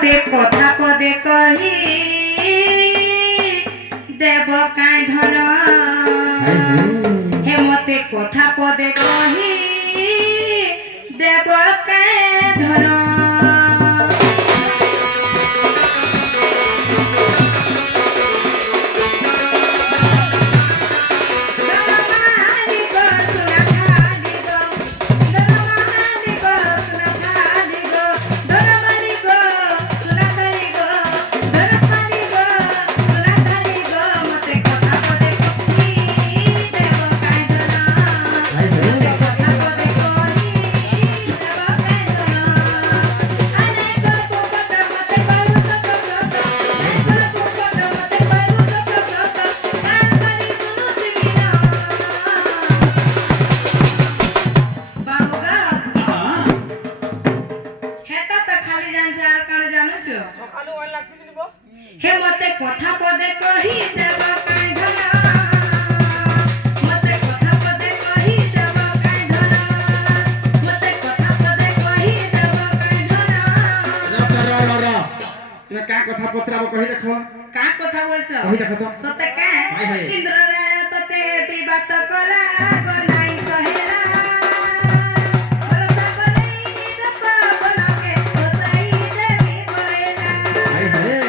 ते कथा पदे कही देव काई धन हे मते कथा पदे कही देव काई धन हे मते कथा पदे कही देव काई धन मते कथा पदे कही देव काई धन मते कथा पदे कही देव काई धन तुम का कथा पत्राबो कहि देखो का कथा बोलछो कहि देखो तो सते का हाय हाय इंद्र राय तते विवाद कला गनाई सहेला भरोसा करे निरप बनके होताई देवी करेला हाय हाय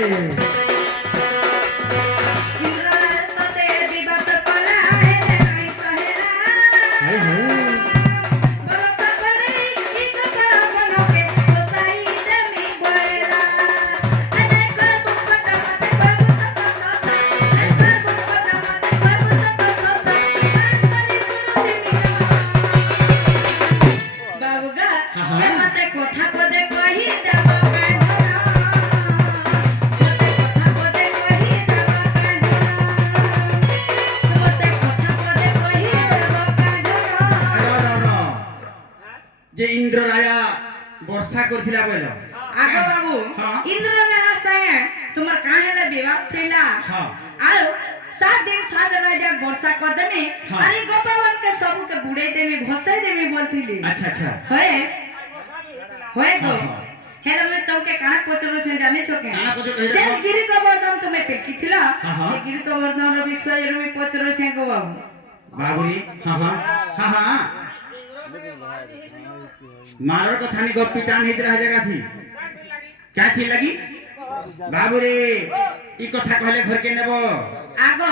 जे इंद्र राया वर्षा करथिला बोलो आगो बाबू इंद्र राया साए तुमर काहेला विवाद थिला हां आयो 7 दिन 7 राजा वर्षा कर देमे अरे गोपावन के सब के बुड़े देमे भसाई देमे बोलथिली अच्छा अच्छा होए गो हेला में तो के कहां पचरो छे जाने छो के कहां पचरो कहि दे गिरी गोवर्धन तुमे ते किथिला हां गिरी गोवर्धन रो विषय में पचरो छे गो बाबू बाबूरी हां हां हां हां मारर कथा नि गोपिटान हित रह जगह थी क्या थी लगी बाबू रे ई कथा कहले घर के नेबो आगो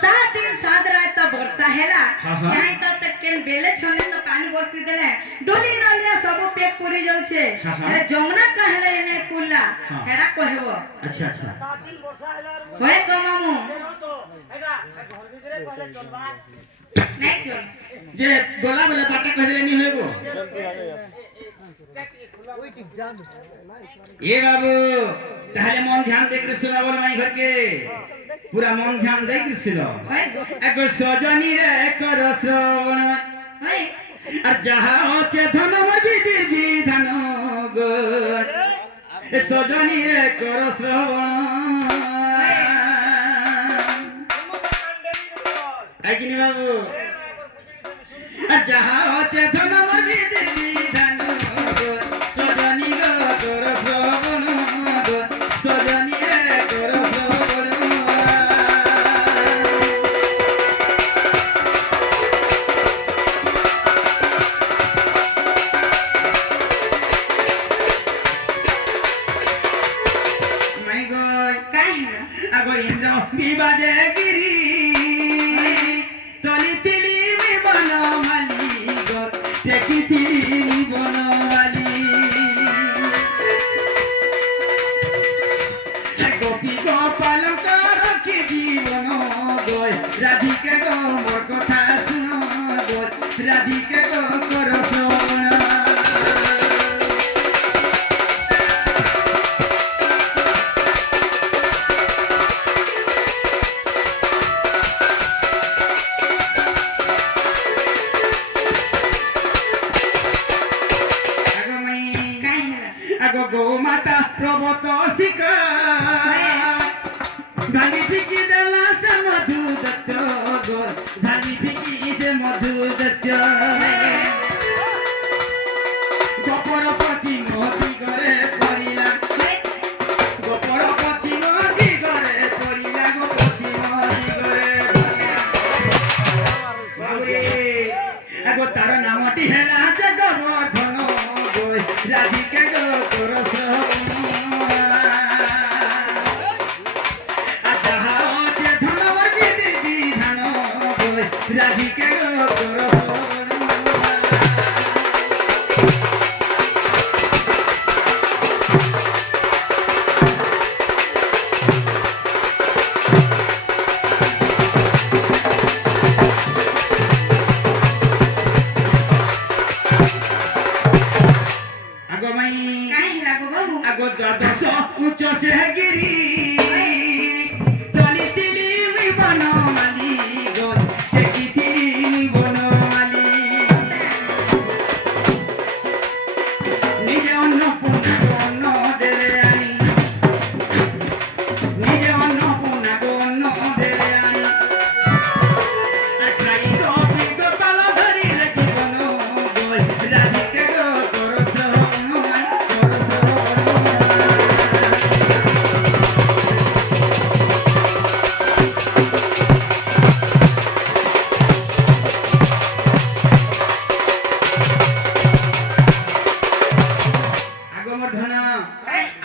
7 दिन 7 रात तो वर्षा हेला यही तो तक केन बेले छने तो पानी बरसी देले डोली नलिया सब पेक पूरी जाउ छे अरे जमुना कहले ने पुल्ला हेडा कहबो अच्छा अच्छा 7 दिन वर्षा हेला होए गो मामू तो हेडा घर भीतरे कहले चलबा नहीं चल जे गोला वाला बाटा कह देले नी होएबो ए बाबू ताहले मन ध्यान दे के सुना बोल माई घर के पूरा मन ध्यान दे के सुनो एक सजनी रे कर श्रवण होए আর যাহা হচ্ছে ধনমর বিধির বিধান গো এ সজনী রে কর শ্রবণ আইকিনি বাবু আর যাহা হচ্ছে ধনমর বিধির বিধান গো সজনী গো কর শ্রবণ গো সজনী রে কর শ্রবণ আগো ইন্দ্র বিবাদে গিরি তলিতিলি বনমালি গো টেকিতিলি বনমালি গোপী গোপালক রক্ষি জীবন গয় রাধিকে গো মোর কথা শুন গয় রাধিকে গো কর শ্রবণ गो माता प्रभत शिका भाली फिकी देला से मधु दत्त गो भाली फिकी से मधु दत्त गोपर पति मोती करे परिला উচ্চ সে গিরি তলি তিলি মুই বনমালি গন দেখি তিলি মুই বনমালি নিজে অন্নপূর্ণা অন্ন দেলে আনি নিজে অন্নপূর্ণা অন্ন দেলে আনি আর খাই গো পিই গো পাল ধরি রেখি বন গই রাধিকে গো করস আগমর্ধন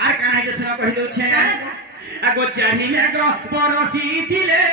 আর কানা যে শুনা কহি দউছে আগো চাহিলে গো পরসি থিলে